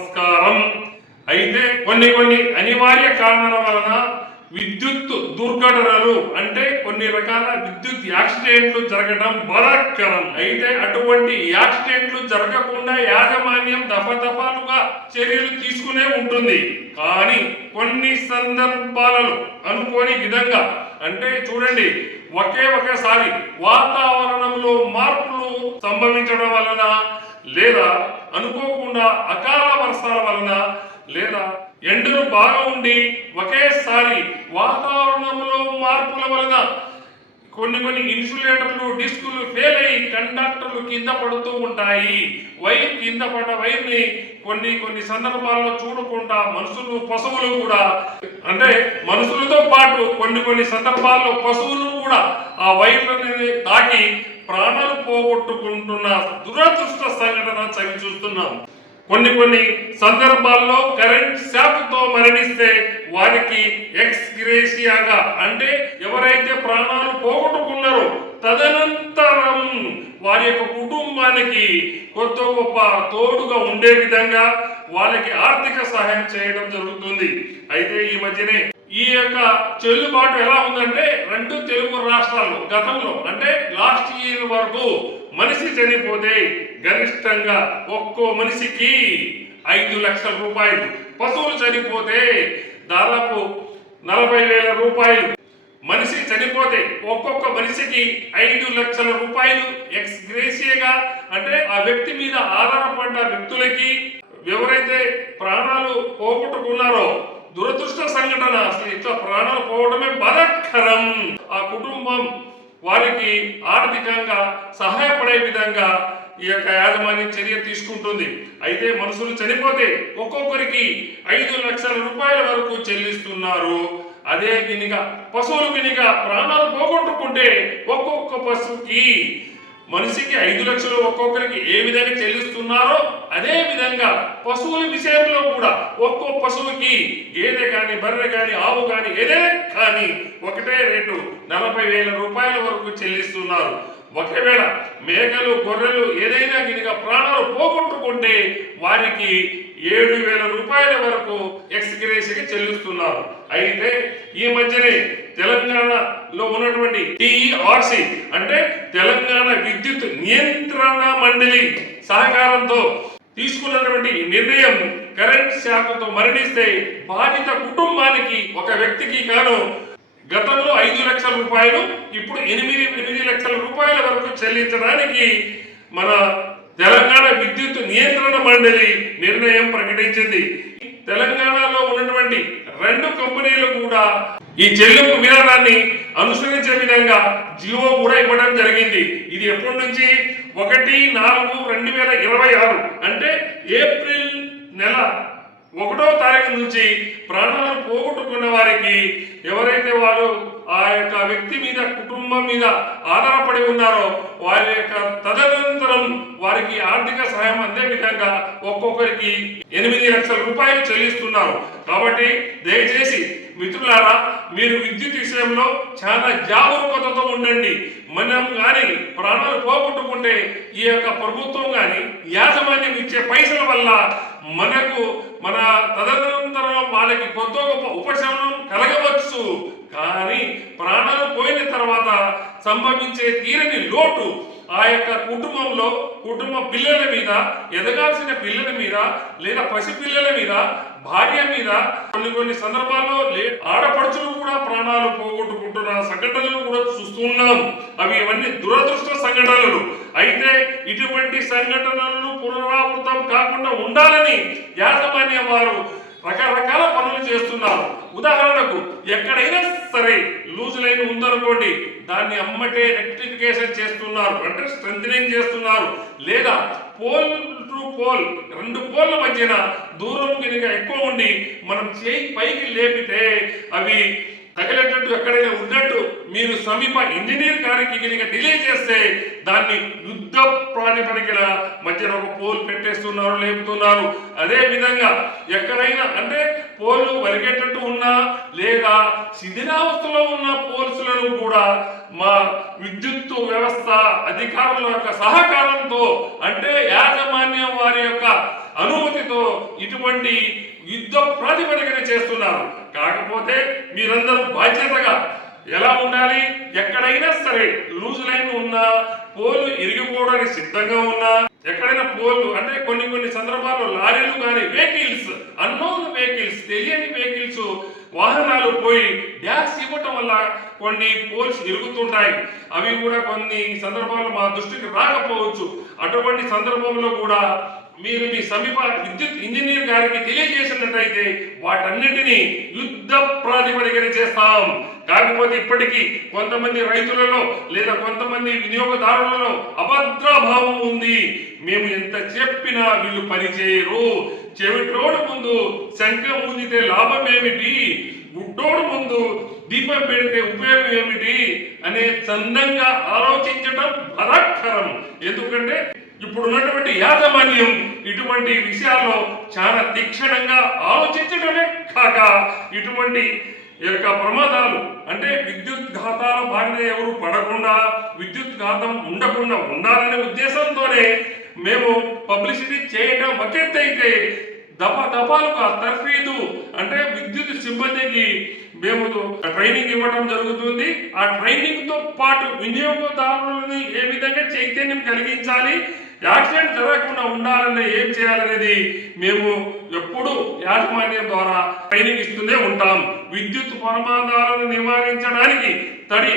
నమస్కారం. అయితే కొన్ని అనివార్య కారణాల వలన విద్యుత్ దుర్ఘటనలు అంటే కొన్ని రకాల విద్యుత్ యాక్సిడెంట్లు జరగడం బాధాకరం. అయితే అటువంటి యాక్సిడెంట్లు జరగకుండా యాజమాన్యం దఫాలుగా చర్యలు తీసుకునే ఉంటుంది. కానీ కొన్ని సందర్భాలలో అనుకోని విధంగా అంటే చూడండి, ఒకేసారి వాతావరణంలో మార్పులు సంభవించడం వలన లేదా అనుకోకుండా అకాల వర్షాల వలన లేదా ఎండలు బాగా ఉండి ఒకేసారి వాతావరణంలో మార్పుల వలన కొన్ని ఇన్సులేటర్లు డిస్కులు ఫెయిల్ అయ్యి కండక్టర్లు కింద పడుతూ ఉంటాయి. వైర్ కింద పడ్డ వైర్ని కొన్ని సందర్భాల్లో చూడకుండా పశువులు కూడా అంటే మనుషులతో పాటు కొన్ని సందర్భాల్లో పశువులు కూడా ఆ వైర్లని తాకి ప్రాణాలు పోగొట్టుకుంటున్న దురదృష్ట సంఘటన చవి చూస్తున్నాం. కొన్ని సందర్భాల్లో కరెంట్ షాక్తో మరణిస్తే వారికి ఎక్స్ గ్రేషియాగా అంటే ఎవరైతే ప్రాణాలు పోగొట్టుకున్నారో తదనంతరం వారి యొక్క కుటుంబానికి కొత్త గొప్ప తోడుగా ఉండే విధంగా వాళ్ళకి ఆర్థిక సహాయం చేయడం జరుగుతుంది. అయితే ఈ మధ్యనే ఈ యొక్క చెల్లుబాటు ఎలా ఉందంటే రెండు తెలుగు రాష్ట్రాల్లో గతంలో అంటే లాస్ట్ ఇయర్ వరకు మనిషి చనిపోతే గరిష్టంగా ఒక్కో మనిషికి 5 లక్షల రూపాయలు, పశువులు చనిపోతే దాదాపు 40,000 రూపాయలు. మనిషి చనిపోతే ఒక్కొక్క మనిషికి 5 లక్షల రూపాయలు ఎక్స్ గ్రేషియాగా అంటే ఆ వ్యక్తి మీద ఆధారపడ్డ వ్యక్తులకి ఎవరైతే ప్రాణాలు పోగొట్టుకున్నారో దురదృష్ట సంఘటన. అసలు ఇట్లా ప్రాణాలు పోవడమే బాధాకరం. ఆ కుటుంబం వారికి ఆర్థికంగా సహాయపడే విధంగా ఈ యొక్క యాజమాన్యం చర్య తీసుకుంటుంది. అయితే మనుషులు చనిపోతే ఒక్కొక్కరికి 5 లక్షల రూపాయల వరకు చెల్లిస్తున్నారు. అదే వినిగా పశువులు వినిగా ప్రాణాలు పోగొట్టుకుంటే ఒక్కొక్క పశువుకి మనిషికి 5 లక్షలు ఒక్కొక్కరికి ఏ విధంగా చెల్లిస్తున్నారో అదే విధంగా పశువుల విషయంలో కూడా ఒక్కో పశువుకి గేదె కానీ బర్రె కానీ ఆవు కానీ ఏదైనా కానీ ఒకటే రేటు 40,000 రూపాయల వరకు చెల్లిస్తున్నారు. ఒకవేళ మేకలు గొర్రెలు ఏదైనా గినిగా ప్రాణాలు పోగొట్టుకుంటే వారికి 7,000 రూపాయల వరకు ఎక్స్గ్రేషియాగా చెల్లిస్తున్నారు. అయితే ఈ మధ్యనే తెలంగాణలో ఉన్నటువంటి టిఈఆర్సి అంటే తెలంగాణ విద్యుత్ నియంత్రణ మండలి సహకారంతో తీసుకున్నటువంటి నిర్ణయం కరెంట్ షాక్తో మరణిస్తే బాధిత కుటుంబానికి ఒక వ్యక్తికి గాను గతంలో 5 లక్షల రూపాయలు ఇప్పుడు 8 లక్షల రూపాయల వరకు చెల్లించడానికి మన తెలంగాణ విద్యుత్ నియంత్రణ మండలి నిర్ణయం ప్రకటించింది. తెలంగాణలో ఉన్నటువంటి 2 కంపెనీలు కూడా ఈ చెల్లింపు విధానాన్ని అనుసరించే విధంగా జియో కూడా ఇవ్వడం జరిగింది. ఇది ఎప్పటి నుంచి 1/4/2026 అంటే ఏప్రిల్ నెల 1వ తారీఖు నుంచి ప్రాణాలు పోగొట్టుకున్న వారికి ఎవరైతే వారు ఆ యొక్క వ్యక్తి మీద కుటుంబం మీద ఆధారపడి ఉన్నారో వారి యొక్క తదనంతరం వారికి ఆర్థిక సహాయం అందే విధంగా ఒక్కొక్కరికి 8 లక్షల రూపాయలు చెల్లిస్తున్నారు. కాబట్టి దయచేసి మిత్రులారా, మీరు విద్యుత్ విషయంలో చాలా జాగరూకతతో ఉండండి. మనం కానీ ప్రాణాలు పోగొట్టుకుంటే ఈ యొక్క ప్రభుత్వం కానీ యాజమాన్యం ఇచ్చే పైసల వల్ల మనకు మన తదనంతరం వాళ్ళకి కొత్త గొప్ప ఉపశమనం కలగవచ్చు. కానీ ప్రాణాలు పోయిన తర్వాత సంభవించే తీరని లోటు ఆ యొక్క కుటుంబ పిల్లల మీద, ఎదగాల్సిన పిల్లల మీద లేదా పసిపిల్లల మీద, భార్య మీద కొన్ని సందర్భాల్లో ఆడపడుచులు కూడా ప్రాణాలు పోగొట్టుకుంటున్న సంఘటనలు కూడా చూస్తున్నాం. ఇవన్నీ దురదృష్ట సంఘటనలు. అయితే ఇటువంటి సంఘటనలు పునరావృతం కాకుండా ఉండాలని యాజమాన్యం వారు రకరకాల పనులు చేస్తున్నారు. ఉదాహరణకు ఎక్కడైనా సరే లూజ్ లైన్ ఉందనుకోండి, దాన్ని అమ్మటే రెక్టిఫికేషన్ చేస్తున్నారు అంటే స్ట్రెంథనింగ్ చేస్తున్నారు. లేదా పోల్ టు పోల్ 2 పోల్ల మధ్యన దూరం కనుక ఎక్కువ ఉండి మనం చేయి పైకి లేపితే అవి తగిలేటట్టు ఎక్కడైనా ఉన్నట్టు మీరు సమీప ఇంజనీర్ గారికి కనుక డిలే చేస్తే దాన్ని యుద్ధ ప్రాతిపదికన మధ్యన ఒక పోల్ పెట్టేస్తున్నారు, లేపుతున్నారు. అదే విధంగా ఎక్కడైనా అంటే పోలు వరిగేటట్టు ఉన్నా లేదా శిథిలావస్థలో ఉన్న పోల్స్లను కూడా మా విద్యుత్ వ్యవస్థ అధికారుల యొక్క సహకారంతో అంటే యాజమాన్యం వారి యొక్క అనుమతితో ఇటువంటి యుద్ధ ప్రాతిపదికన చేస్తున్నారు. కాకపోతే మీరందరూ బాధ్యతగా ఎలా ఉండాలి, ఎక్కడైనా సరే లూజ్ లైన్ ఉన్నా, పోలు ఇరిగిపోవడానికి సిద్ధంగా ఉన్నా, ఎక్కడైనా పోలు అంటే కొన్ని సందర్భాల్లో లారీలు కానీ వెహికల్స్, అన్నోన్ వెహికల్స్, తెలియని వెహికల్స్, వాహనాలు పోయి డ్యాష్ ఇవ్వటం వల్ల కొన్ని పోల్స్ ఇరుగుతుంటాయి. అవి కూడా కొన్ని సందర్భాల్లో మా దృష్టికి రాకపోవచ్చు. అటువంటి సందర్భంలో కూడా మీరు మీ సమీప విద్యుత్ ఇంజనీర్ గారికి తెలియజేసినట్లయితే వాటన్నిటినీ యుద్ధ ప్రాతిపదికన చేస్తాం. కాకపోతే ఇప్పటికీ కొంతమంది రైతులలో లేదా కొంతమంది వినియోగదారులలో అభద్రభావం ఉంది. మేము ఎంత చెప్పినా వీళ్ళు పనిచేయరు. చెవిటోడు ముందు శంఖం ఊదితే లాభం ఏమిటి, గుడ్డోడు ముందు దీపం పెడితే ఉపయోగం ఏమిటి అనే చందంగా ఆలోచించడం బాధాకరం. ఎందుకంటే ఇప్పుడున్నటువంటి యాజమాన్యం ఇటువంటి విషయాల్లో చాలా తీక్షణంగా ఆలోచించడమే కాక ఇటువంటి యొక్క ప్రమాదాలు అంటే విద్యుత్ ఘాతాల బారిన ఎవరు పడకుండా, విద్యుత్ ఘాతం ఉండకుండా ఉండాలనే ఉద్దేశంతోనే మేము పబ్లిసిటీ చేయడం ఒకెత్తైతే దఫాలుగా తర్ఫీదు అంటే విద్యుత్ సిబ్బందికి మేము ట్రైనింగ్ ఇవ్వడం జరుగుతుంది. ఆ ట్రైనింగ్ తో పాటు వినియోగదారులని ఏ విధంగా చైతన్యం కలిగించాలి, యాక్సిడెంట్ జరగకుండా ఉండాలనే ఏం చేయాలనేది మేము ఎప్పుడు యాజమాన్యం ద్వారా ట్రైనింగ్ ఇస్తూనే ఉంటాం. విద్యుత్ ప్రమాదాలను నివారించడానికి తడి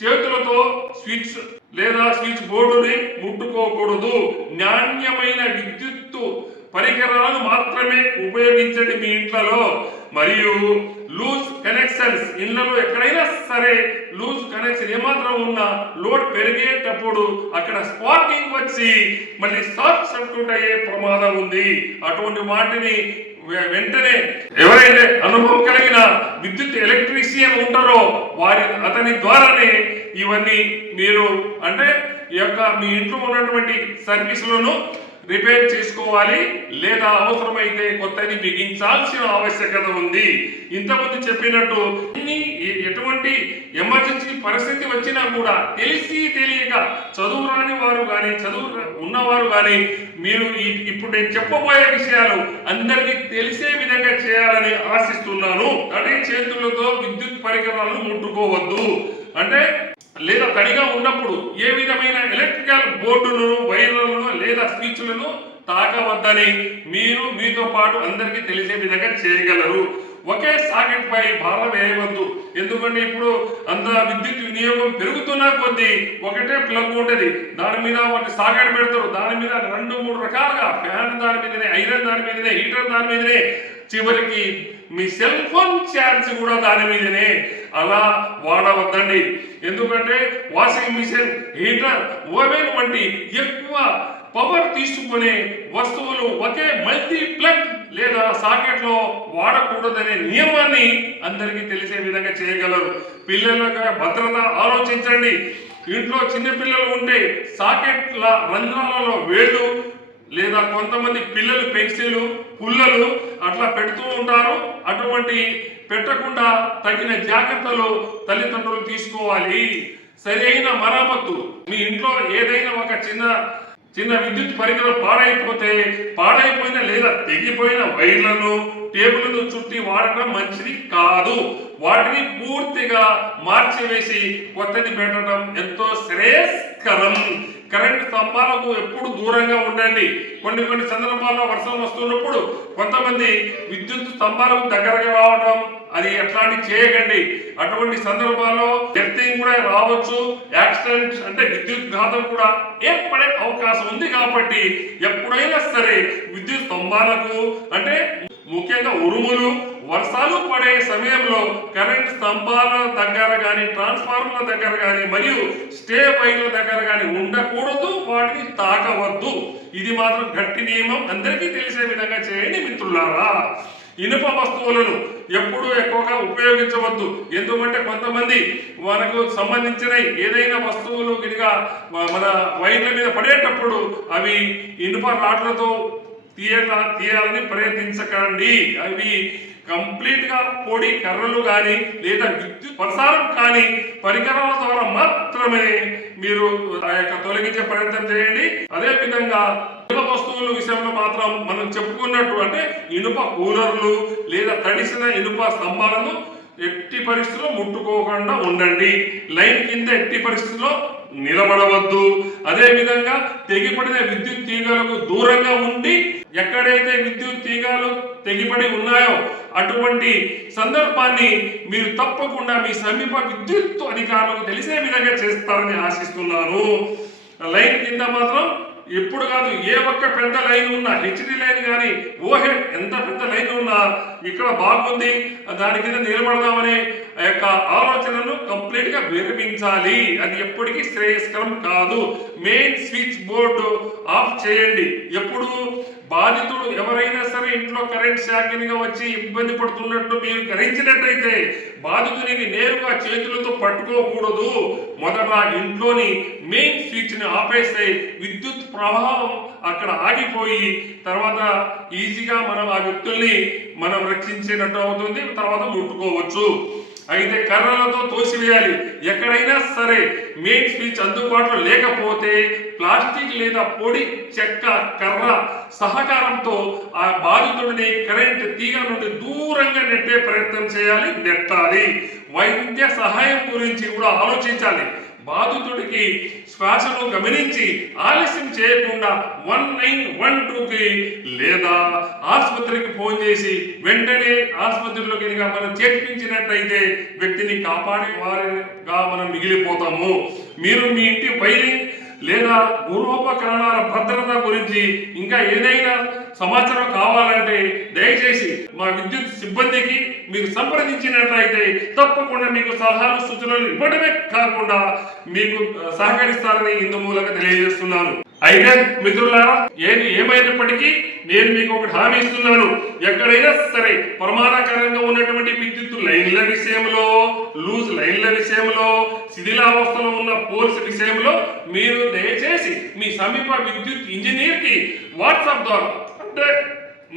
చేతులతో స్విచ్ లేదా స్విచ్ బోర్డుని ముట్టుకోకూడదు. నాణ్యమైన విద్యుత్ పరికరాలను మాత్రమే ఉపయోగించండి మీ ఇంట్లో. మరియు లూజ్ కనెక్షన్స్, ఇళ్లలో ఎక్కడైనా సరే లూజ్ కనెక్షన్ ఏమాత్రం ఉన్నా లోడ్ పెరిగేటప్పుడు అక్కడ స్పార్కింగ్ వచ్చి మళ్ళీ షార్ట్ సర్క్యూట్ అయ్యే ప్రమాదం ఉంది. అటువంటి వాటిని వెంటనే ఎవరైతే అనుభవం కలిగిన విద్యుత్ ఎలక్ట్రీషియన్ ఉంటారో అతని ద్వారానే ఇవన్నీ మీరు అంటే ఈ యొక్క మీ ఇంట్లో ఉన్నటువంటి సర్వీసులను రిపేర్ చేసుకోవాలి, లేదా అవసరమైతే కొత్తది బిగించాల్సిన ఆవశ్యకత ఉంది. ఇంతకుముందు చెప్పినట్టు ఎటువంటి ఎమర్జెన్సీ పరిస్థితి వచ్చినా కూడా తెలియక చదువు రాని వారు కానీ చదువు ఉన్నవారు కానీ మీరు ఇప్పుడు నేను చెప్పబోయే విషయాలు అందరికీ తెలిసే విధంగా చేయాలని ఆశిస్తున్నాను. తడి చేతులతో విద్యుత్ పరికరాలను ముట్టుకోవద్దు. అంటే లేదా తడిగా ఉన్నప్పుడు ఏ విధమైన ఎలక్ట్రికల్ బోర్డులను, వైర్లను లేదా స్విచ్లను తాకవద్దని మీరు మీతో పాటు అందరికీ తెలిసే విధంగా చేయగలరు. ఒకే సాకెట్ పై భారం వేయవద్దు. ఎందుకంటే ఇప్పుడు అంత విద్యుత్ వినియోగం పెరుగుతున్న కొద్దీ ఒకటే ప్లగ్ ఉంటుంది, దాని మీద ఒకటి సాకెట్ పెడతారు, దాని మీద 2-3 రకాలుగా ఫ్యాన్ దాని మీదనే, ఐరన్ దాని మీదనే, హీటర్ దాని మీదనే, చివరికి మీ సెల్ ఫోన్ ఛార్జ్ కూడా దాని మీదనే. అలా వాడవద్దండి. ఎందుకంటే వాషింగ్ మిషన్, హీటర్, ఓవెన్ వంటి ఎక్కువ పవర్ తీసుకునే వస్తువులు ఒకే మల్టీ ప్లగ్ లేదా సాకెట్ లో వాడకూడదనే నియమాన్ని అందరికీ తెలిసే విధంగా చేయగలరు. పిల్లల భద్రత ఆలోచించండి. ఇంట్లో చిన్న పిల్లలు ఉంటే సాకెట్ల రంధ్రాలలో వేళ్ళు లేదా కొంతమంది పిల్లలు పెన్సిల్, పుల్లలు అట్లా పెడుతూ ఉంటారు. అటువంటి పెట్టకుండా తగిన జాగ్రత్తలు తల్లిదండ్రులు తీసుకోవాలి. సరైన మరమ్మతు, మీ ఇంట్లో ఏదైనా ఒక చిన్న విద్యుత్ పరికరం పాడైపోయిన లేదా తెగిపోయిన వైర్లను, టేబుల్ను చుట్టి వాడటం మంచిది కాదు. వాటిని పూర్తిగా మార్చివేసి కొత్తది పెట్టడం ఎంతో శ్రేయస్కరం. కరెంట్ స్తంభాలకు ఎప్పుడు దూరంగా ఉండండి. కొన్ని సందర్భాల్లో వర్షం వస్తున్నప్పుడు కొంతమంది విద్యుత్ స్తంభాలకు దగ్గరగా రావడం, అది అట్లాంటి చేయకండి. అటువంటి సందర్భాల్లో ఎర్తింగ్ కూడా రావచ్చు, యాక్సిడెంట్ అంటే విద్యుత్ ఘాతం కూడా ఏర్పడే అవకాశం ఉంది. కాబట్టి ఎప్పుడైనా సరే విద్యుత్ స్తంభాలకు అంటే ముఖ్యంగా ఉరుములు, వర్షాలు పడే సమయంలో కరెంట్ స్తంభాల దగ్గర కానీ, ట్రాన్స్ఫార్మర్ల దగ్గర కానీ మరియు స్టే వైర్ల దగ్గర కానీ ఉండకూడదు. వాటిని తాకవద్దు. ఇది మాత్రం గట్టి నియమం. అందరికీ తెలిసే విధంగా చేయండి మిత్రులారా. ఇనుప వస్తువులను ఎప్పుడూ ఎక్కువగా ఉపయోగించవద్దు. ఎందుకంటే కొంతమంది మనకు సంబంధించిన ఏదైనా వస్తువులు గిరిగా మన వైర్ల మీద పడేటప్పుడు అవి ఇనుప రాడ్లతో తీయాలని ప్రయత్నించకండి. అవి కంప్లీట్ గా పొడి కర్రలు కానీ లేదా విద్యుత్ ప్రసారం కానీ పరికరాల ద్వారా మాత్రమే మీరు తొలగించే ప్రయత్నం చేయండి. అదే విధంగా ఇనుప వస్తువుల విషయంలో మాత్రం మనం చెప్పుకున్నట్టు అంటే ఇనుప కూలర్లు లేదా తడిసిన ఇనుప స్తంభాలను ఎట్టి పరిస్థితుల్లో ముట్టుకోకుండా ఉండండి. లైన్ కింద ఎట్టి పరిస్థితుల్లో నిలబడవద్దు. అదే విధంగా తెగిపడిన విద్యుత్ తీగలకు దూరంగా ఉండి ఎక్కడైతే విద్యుత్ తీగలు తెగిపడి ఉన్నాయో అటువంటి సందర్భాన్ని మీరు తప్పకుండా మీ సమీప విద్యుత్ అధికారులకు తెలిసే విధంగా చేస్తారని ఆశిస్తున్నాను. లైన్ కింద మాత్రం ఎప్పుడు కాదు, ఏ ఒక్క పెద్ద లైన్ ఉన్నా, హెచ్డి లైన్ కానీ ఓహెడ్ ఎంత పెద్ద లైన్ ఉన్నా ఇక్కడ బాగుంది దాని కింద నిలబడదామనే యొక్క ఆలోచనను కంప్లీట్ గా విరమించాలి. అది ఎప్పటికీ శ్రేయస్కరం కాదు. మెయిన్ స్విచ్ బోర్డు ఆఫ్ చేయండి. ఎప్పుడు బాధితుడు ఎవరైనా సరే ఇంట్లో కరెంట్ షాకింగ్ వచ్చి ఇబ్బంది పడుతున్నట్టు మీరు గ్రహించినట్టయితే బాధితునికి నేరుగా చేతులతో పట్టుకోకూడదు. మొదట ఇంట్లోని మెయిన్ స్విచ్ ని ఆపేస్తే విద్యుత్ ప్రవాహం అక్కడ ఆగిపోయి తర్వాత ఈజీగా మనం ఆ వ్యక్తుల్ని మనం రక్షించినట్టు అవుతుంది. తర్వాత ముట్టుకోవచ్చు. అయితే కర్రలతో తోసివేయాలి. ఎక్కడైనా సరే మెయిన్ స్విచ్ అందుబాటులో లేకపోతే ప్లాస్టిక్ లేదా పొడి చెక్క కర్ర సహకారంతో ఆ బాధితుడిని కరెంట్ తీగ నుండి దూరంగా నెట్టే ప్రయత్నం చేయాలి, నెట్టాలి. వైద్య సహాయం గురించి కూడా ఆలోచించాలి. బాధితుడికి శ్వాసను గమనించి ఆలస్యం చేయకుండా 1912కి లేదా ఆసుపత్రికి ఫోన్ చేసి వెంటనే ఆసుపత్రిలో కనుక మనం చేర్పించినట్లయితే వ్యక్తిని కాపాడే వారిగా మనం మిగిలిపోతాము. మీరు మీ ఇంటి వైరింగ్ లేదా గృహోపకరణాల భద్రత గురించి ఇంకా ఏదైనా సమాచారం కావాలంటే దయచేసి మా విద్యుత్ సిబ్బందికి మీరు సంప్రదించినట్లయితే తప్పకుండా మీకు సలహాలు సూచనలు ఇవ్వడమే కాకుండా మీకు సహకరిస్తారని ఇందు మూలంగా తెలియజేస్తున్నాను. అయితే మిత్రులారా, ఏది ఏమైనప్పటికీ నేను మీకు ఒకటి హామీ ఇస్తున్నాను. ఎక్కడైనా సరే ప్రమాదకరంగా ఉన్నటువంటి విద్యుత్ లైన్ల విషయంలో, లూజ్ లైన్ల విషయంలో, శిథిలావస్థలో ఉన్న పోల్స్ విషయంలో మీరు దయచేసి మీ సమీప విద్యుత్ ఇంజనీర్ కి వాట్సాప్ ద్వారా అంటే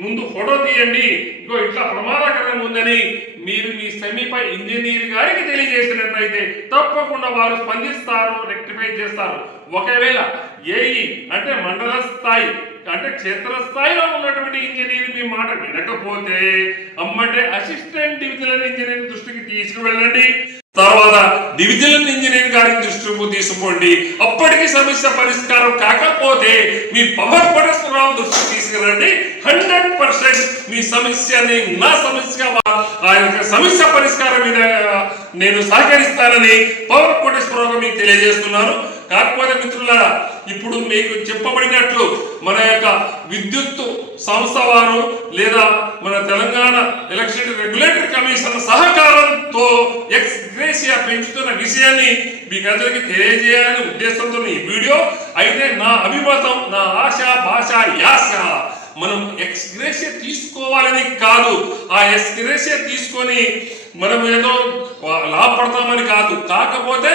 ముందు ఫోటో తీయండి, ఇంకో ఇట్లా ప్రమాదకరంగా ఉందని మీరు మీ సమీప ఇంజనీర్ గారికి తెలియజేసినట్లయితే తప్పకుండా వారు స్పందిస్తారు, రెక్టిఫై చేస్తారు. ఒకవేళ ఏఈ అంటే మండల స్థాయి అంటే క్షేత్రస్థాయిలో ఉన్నటువంటి ఇంజనీర్ మీ మాట వినకపోతే అమ్మటే అసిస్టెంట్ డివిజనల్ ఇంజనీర్ దృష్టికి తీసుకువెళ్ళండి. తర్వాత డివిజనల్ ఇంజనీర్ గారి దృష్టికి తీసుకోండి. అప్పటికి సమస్య పరిష్కారం కాకపోతే మీ పవర్ పరస్పరావు దృష్టికి తీసుకురండి. 100% మీ సమస్యని నా సమస్య ఆ యొక్క సమస్య పరిష్కారం మీద నేను సహకరిస్తానని పవర్ కోటేశ్వరరావు మీకు తెలియజేస్తున్నాను. కాకపోతే మిత్రులారా, ఇప్పుడు మీకు చెప్పబడినట్లు మన యొక్క విద్యుత్ సంస్థ వారు లేదా మన తెలంగాణ ఎలక్ట్రిసిటీ రెగ్యులేటరీ కమిషన్ సహకారంతో ఎక్స్ గ్రేషియా పెంచుతున్న విషయాన్ని మీకు అందరికీ తెలియజేయాలని ఉద్దేశంతో ఈ వీడియో. అయితే నా అభిమతం, నా ఆశ, భాష, యాస మనం ఎక్స్ గ్రేషియా తీసుకోవాలని కాదు. ఆ ఎక్స్ గ్రేషియా తీసుకొని మనం ఏదో లాభపడతామని కాదు. కాకపోతే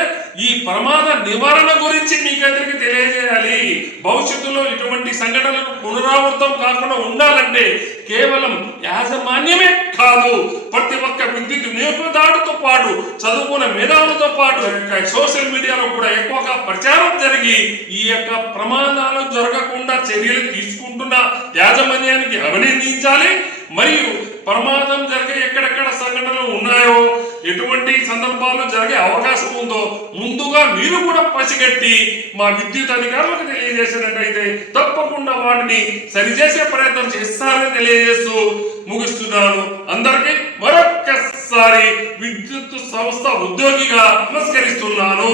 ఈ ప్రమాద నివారణ గురించి మీకు అందరికీ తెలియజేయాలి. భవిష్యత్తులో ఇటువంటి సంఘటనలు పునరావృతం కాకుండా ఉండాలంటే కేవలం యాజమాన్యమే కాదు, ప్రతి ఒక్క విద్యుత్ వినియోగదారుడితో పాటు చదువుకున్న మేధావులతో పాటు సోషల్ మీడియాలో కూడా ఎక్కువగా ప్రచారం జరిగి ఈ యొక్క ప్రమాదాలు జరగకుండా చర్యలు తీసుకుంటున్న యాజమాన్యానికి అభినందించాలి. మరియు ప్రమాదం జరిగే ఎక్కడెక్కడ సంఘటనలు ఉన్నాయో, ఎటువంటి సందర్భాల్లో జరిగే అవకాశం ఉందో ముందుగా మీరు కూడా పసిగట్టి మా విద్యుత్ అధికారులకు తెలియజేసినట్టయితే తప్పకుండా వాటిని సరిచేసే ప్రయత్నం చేస్తారని తెలియజేస్తూ ముగిస్తున్నాను. అందరికీ మరొక్కసారి విద్యుత్ సంస్థ ఉద్యోగిగా నమస్కరిస్తున్నాను.